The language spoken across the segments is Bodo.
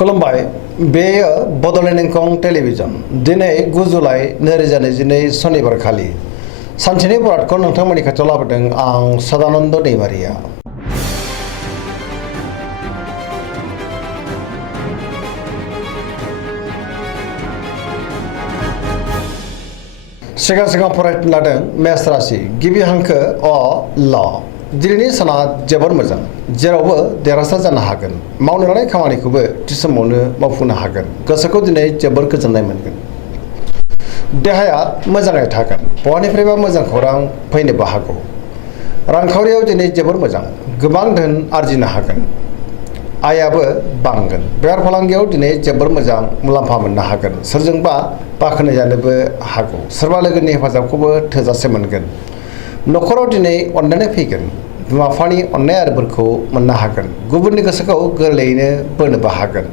खुलुमबाय बेयो बड'लेण्ड इंखं टेलिभिजन दिनै 9 जुलाइ 2022 शनिबार खालि सानसेनि बरादखौ नोंथांमोननि खाथियाव लाबोदों आं सदानन्द दैमारिया। सिगां फरायनो लादों मेष राशि गिबि हांखो अ ल दिनैनि साना जोबोर मोजां जेरावबो देरहासार जानो हागोन मावनो लानाय खामानिखौबो थि समावनो मावफुंनो हागोन गोसोखौ दिनै जोबोर गोजोननाय मोनगोन देहाया मोजाङै थागोन बहानिफ्रायबा मोजां खौरां फैनोबो हागौ रांखावरियाव दिनै जोबोर मोजां गोबां धोन आरजिनो हागोन आयाबो बांगोन बेफार फालांगियाव दिनै जोबोर मोजां मुलाम्फा मोननो हागोन सोरजोंबा बाख्नाय जानोबो हागौ सोरबा लोगोनि हेफाजाबखौबो थोजासे मोनगोन न'खराव दिनै अननानै फैगोन बिमा बिफानि अननाय आरो बोरखौ मोननो हागोन गुबुननि गोसोखौ गोरलैयैनो बोनोबो हागोन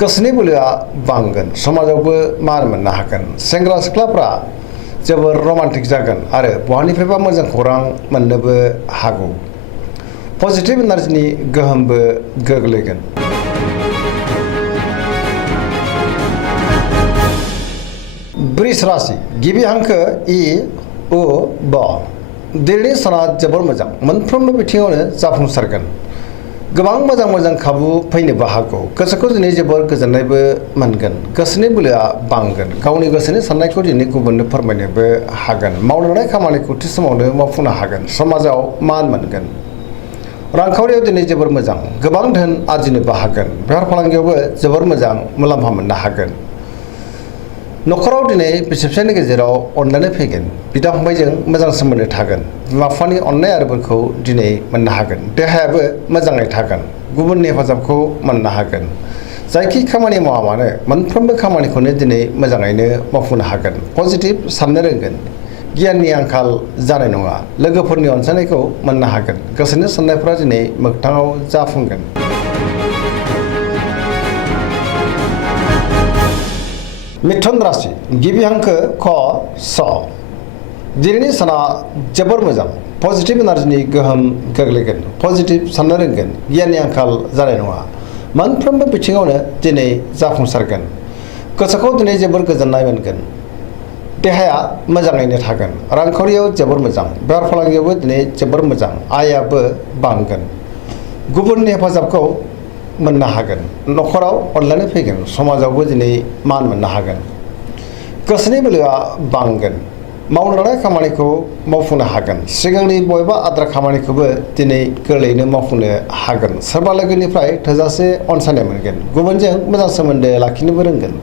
गोसोनि बोलोआ बांगोन समाजावबो मान मोननो हागोन सेंग्रा सिख्लाफ्रा जोबोर रमान्टिक जागोन आरो बहानिफ्रायबा मोजां खौरां मोननोबो हागौ पजिटिभ एनार्जिनि गोहोमबो गोग्लैगोन। वृष राशि गिबि हांखो इ उ ब दिनैनि साना जोबोर मोजां मोनफ्रोमबो बिथिङावनो जाफुंसारगोन गोबां मोजां खाबु फैनोबो हागौ गोसोखौ दिनै जोबोर गोजोननायबो मोनगोन गोसोनि बोलोआ बांगोन गावनि गोसोनि साननायखौ दिनै गुबुननो फोरमायनोबो हागोन मावनो लानाय खामानिखौ थि समावनो मावफुंनो हागोन समाजाव मान मोनगोन रांखावरियाव दिनै जोबोर मोजां गोबां धोन आरजिनोबो हागोन बेफार फालांगियावबो जोबोर मोजां मुलाम्फा मोननो हागोन न'खराव दिनै बिसि फिसायनि गेजेराव अनलायनाय फैगोन बिदा फंबायजों मोजां सोमोन्दो थागोन बिमा बिफानि अननाय आरो बोरखौ दिनै मोननो हागोन देहायाबो मोजाङै थागोन गुबुननि हेफाजाबखौ मोननो हागोन जायखि खामानि मावा मानो मोनफ्रोमबो खामानिखौनो दिनै मोजाङैनो मावफुंनो हागोन पजिटिभ साननो रोंगोन गियाननि आंखाल जानाय नङा लोगोफोरनि अनसायनायखौ मोननो हागोन गोसोनि साननायफोरा दिनै मोगथाङाव जाफुंगोन। मिथुन राशि गिबि हांखो ख स दिनैनि साना जोबोर मोजां पजिटिभ एनार्जिनि गोहोम गोग्लैगोन पजिटिभ साननो रोंगोन गियाननि आंखाल जानाय नङा मोनफ्रोमबो बिथिङावनो दिनै जाफुंसारगोन गोसोखौ दिनै जोबोर गोजोननाय मोनगोन देहाया मोजाङैनो थागोन रांखावरियाव जोबोर मोजां बेफार फालांगियावबो दिनै जोबोर मोजां आयाबो बांगोन गुबुननि हेफाजाबखौ मोननो हागोन न'खराव अनलायनाय फैगोन समाजावबो दिनै मान मोननो हागोन गोसोनि बोलोआ बांगोन मावनो लानाय खामानिखौ मावफुंनो हागोन सिगांनि बबेबा आद्रा खामानिखौबो दिनै गोरलैयैनो मावफुंनो हागोन सोरबा लोगोनिफ्राय थोजासे अनसायनाय मोनगोन गुबुनजों मोजां सोमोन्दो लाखिनोबो रोंगोन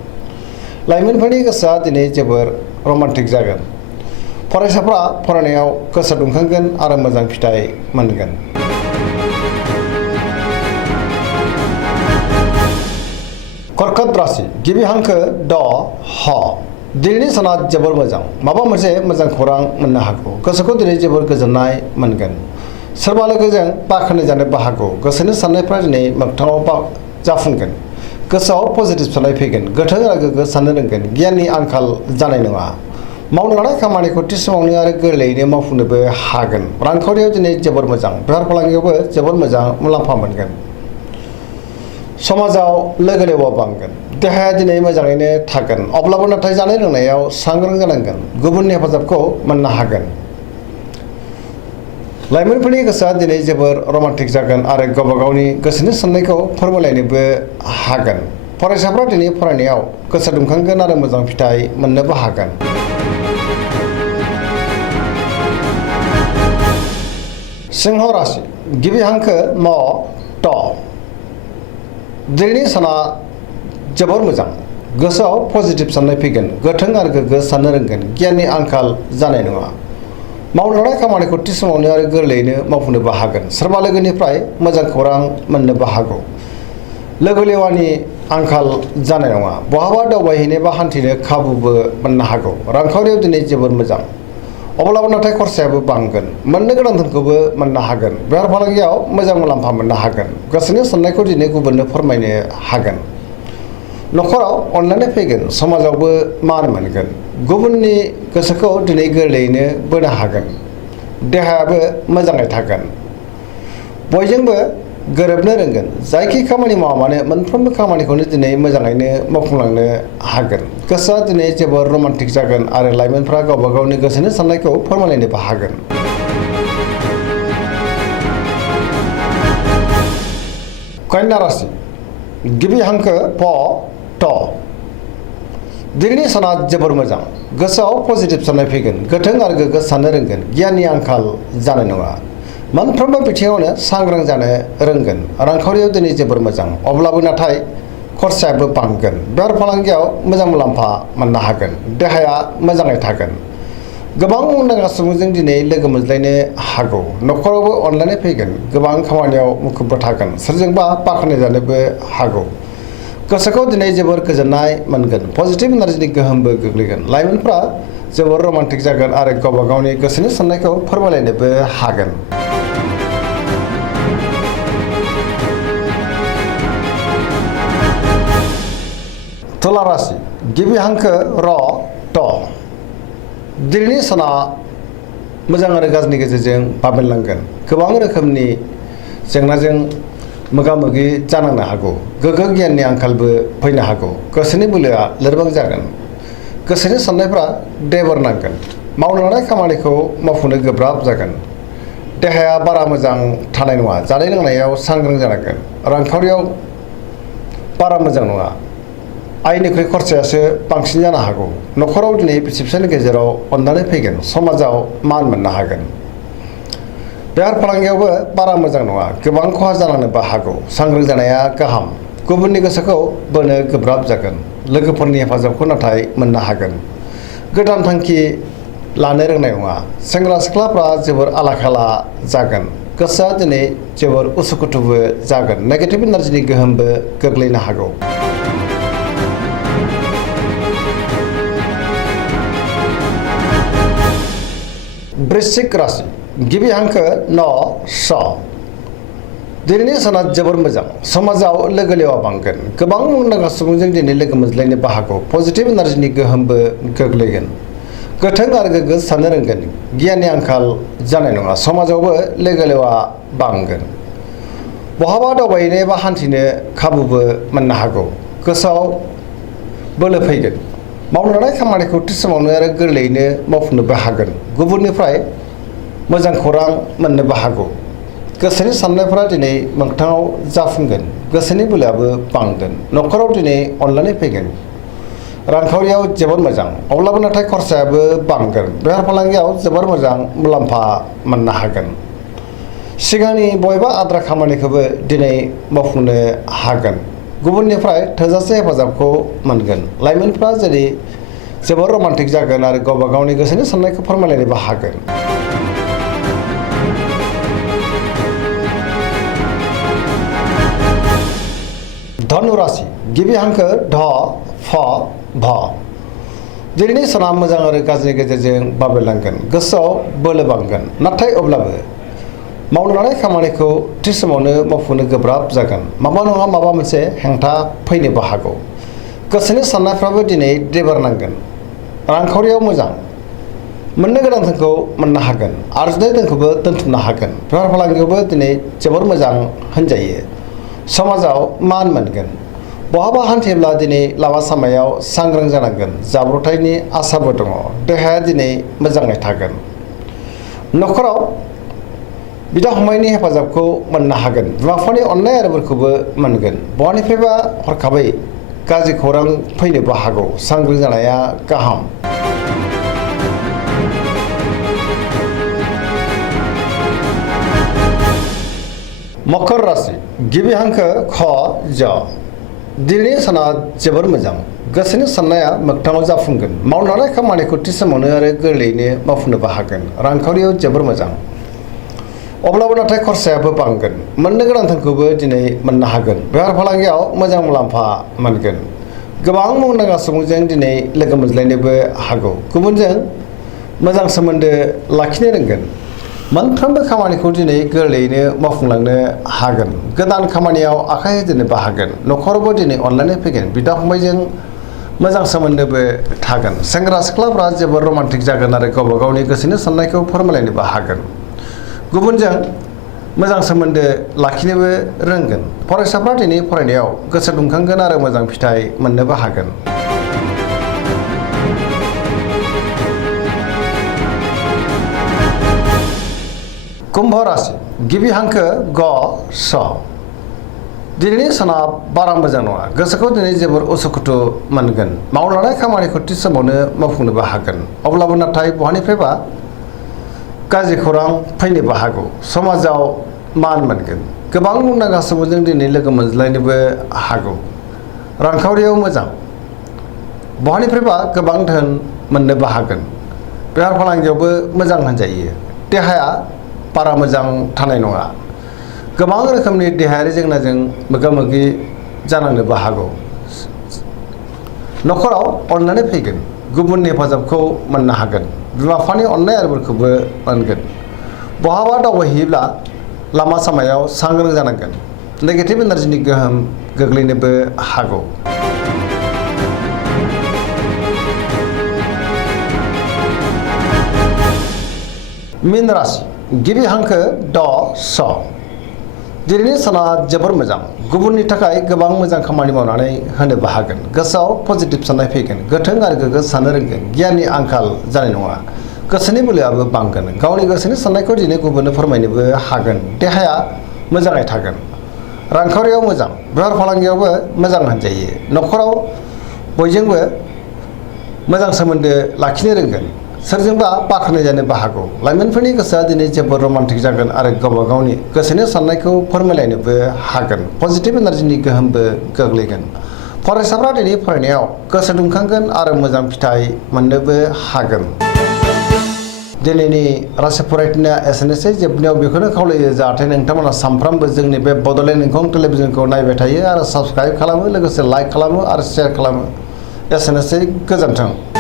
लाइमोनफोरनि गोसोआ दिनै जोबोर रमान्टिक जागोन फरायसाफ्रा फरायनायाव गोसो दुंखांगोन आरो मोजां फिथाइ मोनगोन। कर्कट राशि गिबि हांखो ड ह दिनैनि साना जोबोर मोजां माबा मोनसे मोजां खौरां मोननो हागौ गोसोखौ दिनै जोबोर गोजोननाय मोनगोन सोरबा लोगोजों बाख्नाय जानोबो हागौ गोसोनि साननायफ्रा दिनै मोगथाङाव जाफुंगोन गोसोआव पजिटिभ साननाय फैगोन गोथों आरो गोग्गो साननो रोंगोन गियाननि आंखाल जानाय नङा मावनो लानाय खामानिखौ थि समावनो आरो गोरलैयैनो मावफुंनोबो हागोन रांखावरियाव दिनै जोबोर मोजां बेफार फालांगियावबो जोबोर मोजां मुलाम्फा मोनगोन समाजाव लोगो लेवा बांगोन देहाया दिनै मोजाङैनो थागोन अब्लाबो नाथाय जानाय लोंनायाव सांग्रां जानांगोन गुबुननि हेफाजाबखौ मोननो हागोन लाइमोनफोरनि गोसोआ दिनै जोबोर रमान्टिक जागोन आरो गावबा गावनि गोसोनि साननायखौ फोरमायलायनोबो हागोन फरायसाफ्रा दिनै फरायनायाव गोसो दुंखांगोन आरो मोजां फिथाइ मोननोबो हागोन। सिंह राशि गिबि हांखो म ट दिनैनि साना जोबोर मोजां गोसोआव पजिटिभ साननाय फैगोन गोथों आरो गोग्गो साननो रोंगोन गियाननि आंखाल जानाय नङा मावनो लानाय खामानिखौ थि समावनो आरो गोरलैयैनो मावफुंनोबो हागोन सोरबा लोगोनिफ्राय मोजां खौरां मोननोबो हागौ लोगो लेवानि आंखाल जानाय नङा बहाबा दावबायहैनो बा हान्थिनो खाबुबो मोननो हागौ रांखावरियाव दिनै जोबोर मोजां अब्लाबो नाथाय खरसायाबो बांगोन मोननो गोनां धोनखौबो मोननो हागोन बेफार फालांगियाव मोजां मुलाम्फा मोननो हागोन गोसोनि साननायखौ दिनै गुबुननो फोरमायनो हागोन न'खराव अनलायनाय फैगोन समाजावबो मान मोनगोन गुबुननि गोसोखौ दिनै गोरलैयैनो बोनो हागोन देहायाबो मोजाङै थागोन बयजोंबो गोरोबनो रोंगोन। जायखि खामानि मावा मानो मोनफ्रोमबो खामानिखौनो दिनै मोजाङैनो मावफुंलांनो हागोन। गोसोआ दिनै जोबोर रमान्टिक जागोन आरो लाइमोनफ्रा गावबा गावनि गोसोनि साननायखौ फोरमायलायनोबो हागोन। कन्या राशि गिबि हांखो प ट दिनैनि साना जोबोर मोजां। गोसोआव पजिटिभ साननाय फैगोन। गोथों आरो गोग्गो साननो रोंगोन। गियाननि आंखाल जानाय नङा। मोनफ्रोमबो बिथिङावनो सांग्रां जानो रोंगोन। रांखावरियाव दिनै जोबोर मोजां। अब्लाबो नाथाय खरसायाबो बांगोन। बेफार फालांगियाव मोजां मुलाम्फा मोननो हागोन। देहाया मोजाङै थागोन। गोबां मुंदांखा सुबुंजों दिनै लोगो मोनज्लायनो हागौ। न'खरावबो अनलायनाय फैगोन। गोबां खामानियाव मुखुबबो थागोन। सोरजोंबा बाख्नायजानोबो हागौ। गोसोखौ दिनै जोबोर गोजोननाय मोनगोन। पजिटिभ एनार्जिनि गोहोमबो गोग्लैगोन। लाइमोनफ्रा जोबोर रमान्टिक जागोन आरो गावबा गावनि गोसोनि साननायखौ फोरमायलायनोबो हागोन। तुला राशि गिबि हांखो र ट दिनैनि साना मोजां आरो गाज्रिनि गेजेरजों बाबेनलांगोन। गोबां रोखोमनि जेंनाजों मोगा मोगि जानांनो हागौ। गोग्गो गियाननि आंखालबो फैनो हागौ। गोसोनि बोलोआ लोरबां जागोन। गोसोनि साननायफ्रा देबर नांगोन। मावनो लानाय खामानिखौ मावफुंनो गोब्राब जागोन। देहाया बारा मोजां थानाय नङा। जानाय लोंनायाव सांग्रां जानांगोन। रांखावरियाव बारा मोजां नङा। आयनिख्रुइ खरसायासो बांसिन जानो हागौ। न'खराव दिनै बिसि फिसायनि गेजेराव अननानै फैगोन। समाजाव मान मोननो हागोन। बेफार फालांगियावबो बारा मोजां नङा। गोबां खहा जालांनोबो हागौ। सांग्रां जानाया गाहाम। गुबुननि गोसोखौ बोनो गोब्राब जागोन। लोगोफोरनि हेफाजाबखौ नाथाय मोननो हागोन। गोदान थांखि लानो रोंनाय नङा। सेंग्रा सिख्लाफ्रा जोबोर आला खाला जागोन। गोसोआ दिनै जोबोर उसुखुथुबो जागोन। नेगेटिभ एनार्जिनि गोहोमबो गोग्लैनो हागौ। वृश्चिक राशि गिबि हांखो न स दिनैनि साना जोबोर मोजां। समाजाव लोगो लेवा बांगोन। गोबां मुंदांखा सुबुंजों दिनै लोगो मोनज्लायनोबो हागौ। पजिटिभ एनार्जिनि गोहोमबो गोग्लैगोन। गोथों आरो गोग्गो साननो रोंगोन। गियाननि आंखाल जानाय नङा। समाजावबो लोगो लेवा बांगोन। बहाबा दावबायनो एबा हान्थिनो खाबुबो मोननो हागौ। गोसोआव बोलो फैगोन। मावनो लानाय खामानिखौ थि समावनो आरो गोरलैयैनो मावफुंनोबो हागोन। गुबुननिफ्राय मोजां खौरां मोननोबो हागौ। गोसोनि साननायफोरा दिनै मोगथाङाव जाफुंगोन। गोसोनि बोलोआबो बांगोन। न'खराव दिनै अनलायनाय फैगोन। रांखावरियाव जोबोर मोजां। अब्लाबो नाथाय खरसायाबो बांगोन। बेफार फालांगियाव जोबोर मोजां मुलाम्फा मोननो हागोन। सिगांनि बबेबा आद्रा खामानिखौबो दिनै मावफुंनो हागोन। गुबुननिफ्राय थोजासे हेफाजाबखौ मोनगोन। लाइमोनफ्रा जेरै जोबोर रमान्टिक जागोन आरो गावबा गावनि गोसोनि साननायखौ फोरमायलायनोबो हागोन। धनु राशि गिबि हांखो ध फ भ दिनैनि साना मोजां आरो गाज्रिनि गेजेरजों बाबेनलांगोन। गोसोआव बोलो बांगोन। नाथाय अब्लाबो मावनो लानाय खामानिखौ थि समावनो मावफुंनो गोब्राब जागोन। माबा नङा माबा मोनसे हेंथा फैनोबो हागौ। गोसोनि साननायफ्राबो दिनै देबार नांगोन। रांखावरियाव मोजां। मोननो गोनां धोनखौ मोननो हागोन। आरजिनाय धोनखौबो दोनथुमनो हागोन। बेफार फालांगियावबो दिनै जोबोर मोजां होनजायो। समाजाव मान मोनगोन। बहाबा हान्थियोब्ला दिनै लामा सामायाव सांग्रां जानांगोन। जाब्रबथायनि आसाबो दङ। देहाया दिनै मोजाङै थागोन। न'खराव बिदा फंबायनि हेफाजाबखौ मोननो हागोन। बिमा बिफानि अननाय आरो बोरखौबो मोनगोन। बहानिफ्रायबा हरखाबै गाज्रि खौरां फैनोबो हागौ। सांग्रां जानाया गाहाम। मकर राशि गिबि हांखो ख ज दिनैनि साना जोबोर मोजां। गोसोनि साननाया मोगथाङाव जाफुंगोन। मावनो लानाय खामानिखौ थि समावनो आरो गोरलैयैनो मावफुंनोबो हागोन। रांखावरियाव जोबोर मोजां। अब्लाबो नाथाय खरसायाबो बांगोन। मोननो गोनां धोनखौबो दिनै मोननो हागोन। बेफार फालांगियाव मोजां मुलाम्फा मोनगोन। गोबां मुंदांखा सुबुंजों दिनै लोगो मोनज्लायनोबो हागौ। गुबुनजों मोजां सोमोन्दो लाखिनो रोंगोन। मोनफ्रोमबो खामानिखौ दिनै गोरलैयैनो मावफुंलांनो हागोन। गोदान खामानियाव आखाइ होजेननोबो हागोन। न'खरावबो दिनै अनलायनाय फैगोन। बिदा फंबायजों मोजां सोमोन्दोबो थागोन। सेंग्रा सिख्लाफ्रा जोबोर रमान्टिक जागोन आरो गावबा गावनि गोसोनि साननायखौ फोरमायलायनोबो हागोन। गुबुनजों मोजां सोमोन्दो लाखिनोबो रोंगोन। फरायसाफ्रा दिनै फरायनायाव गोसो दुंखांगोन आरो मोजां फिथाइ मोननोबो हागोन। कुम्भ राशि गिबि हांखो ग स। दिनैनि साना बारा मोजां नङा। गोसोखौ दिनै जोबोर उसुखुथु मोनगोन। मावलांनाय खामानिखौ थि समावनो मावफुंनोबो हागोन। अब्लाबो नाथाय बहानिफ्रायबा गाज्रि खौरां फैनोबो हागौ। समाजाव मान मोनगोन। गोबां मुंदांखा सुबुंजों दिनै लोगो मोनज्लायनोबो हागौ। रांखावरियाव मोजां। बहानिफ्रायबा गोबां धोन मोननोबो हागोन। बेफार फालांगियावबो मोजां होनजायो। देहाया बारा मोजां थानाय नङा। गोबां रोखोमनि देहायारि जेंनाजों मोगा मोगि जानांनोबो हागौ। न'खराव अननानै फैगोन। गुबुननि हेफाजाबखौ मोननो हागोन। बिमा बिफानि अननाय आरो बोरखौबो मोनगोन। बहाबा दावबायहैयोब्ला लामा सामायाव सांग्रां जानांगोन। नेगेटिभ एनार्जिनि गोहोम गोग्लैनोबो हागौ। मीन राशि गिबि हांखो ड स। दिनैनि साना जोबोर मोजां। गुबुननि थाखाय गोबां मोजां खामानि मावनानै होनोबो हागोन। गोसोआव पजिटिभ साननाय फैगोन। गोथों आरो गोग्गो साननो रोंगोन। गियाननि आंखाल जानाय नङा। गोसोनि बोलोआबो बांगोन। गावनि गोसोनि साननायखौ दिनै गुबुननो फोरमायनोबो हागोन। देहाया मोजाङै थागोन। रांखावरियाव मोजां। बेफार फालांगियावबो मोजां होनजायो। न'खराव बयजोंबो मोजां सोमोन्दो लाखिनो रोंगोन। सोरजोंबा बाख्नाय जानोबो हागौ। लाइमोनफोरनि गोसोआ दिनै जोबोर रमान्टिक जागोन आरो गावबा गावनि गोसोनि साननायखौ फोरमायलायनोबो हागोन। पजिटिभ एनार्जिनि गोहोमबो गोग्लैगोन। फरायसाफ्रा दिनै फरायनायाव गोसो दुंखांगोन आरो मोजां फिथाइ मोननोबो हागोन। दिनैनि राशि फरायथिनाया एसेनोसै। जोबनायाव बेखौनो खावलायो जाहाथे नोंथांमोना सानफ्रामबो जोंनि बे बड'लेण्ड इंखं टेलिभिजनखौ नायबाय थायो आरो साबस्क्राइब खालामो, लोगोसे लाइक खालामो आरो शेयार खालामो। एसेनोसै, गोजोन्थों।